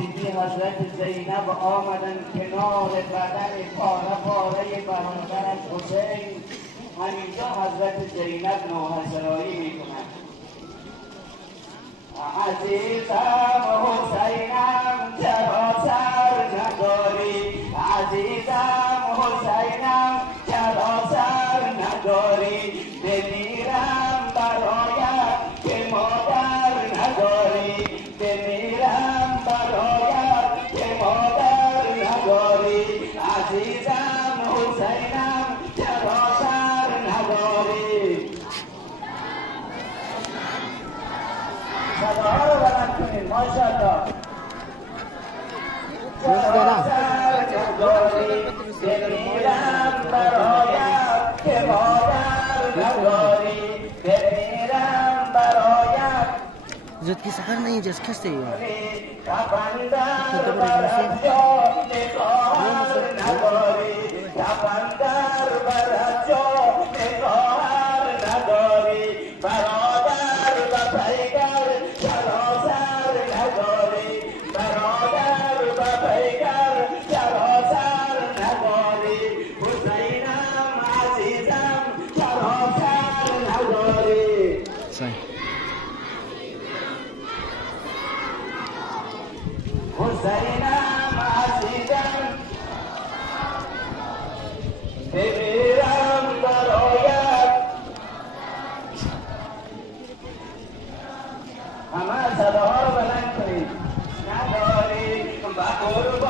بیبی حضرت زینب آمدن کنار بدن پاره پاره برادرش حسین. همینجا حضرت زینب نوحسرایی میکنند. عزیزم حسینم چرا سر نداری، عزیزم حسینم چرا سر نداری، بمیرم برایت که مادر نداری، بمیرم برایت که مادر نداری، عزیزم حسینم چرا سر نداری. صداها رو بلند کنید ماشاءالله. چرا سر نداری، بمیرم برایت که مادر نداری، بمیرم برایت. زودکی سفر اینجاست کسته یا کفندر برد جا نگاهر نداری، کفندر برد جا نگاهر نداری، برادر و پیگر چرا سر نداری، برادر و پیگر چرا سر نداری، حسینم عزیزم چرا سر نداری. حسینم عزیزم بمیرم برایت. همه صداها رو بلند کنید. نداری و قربان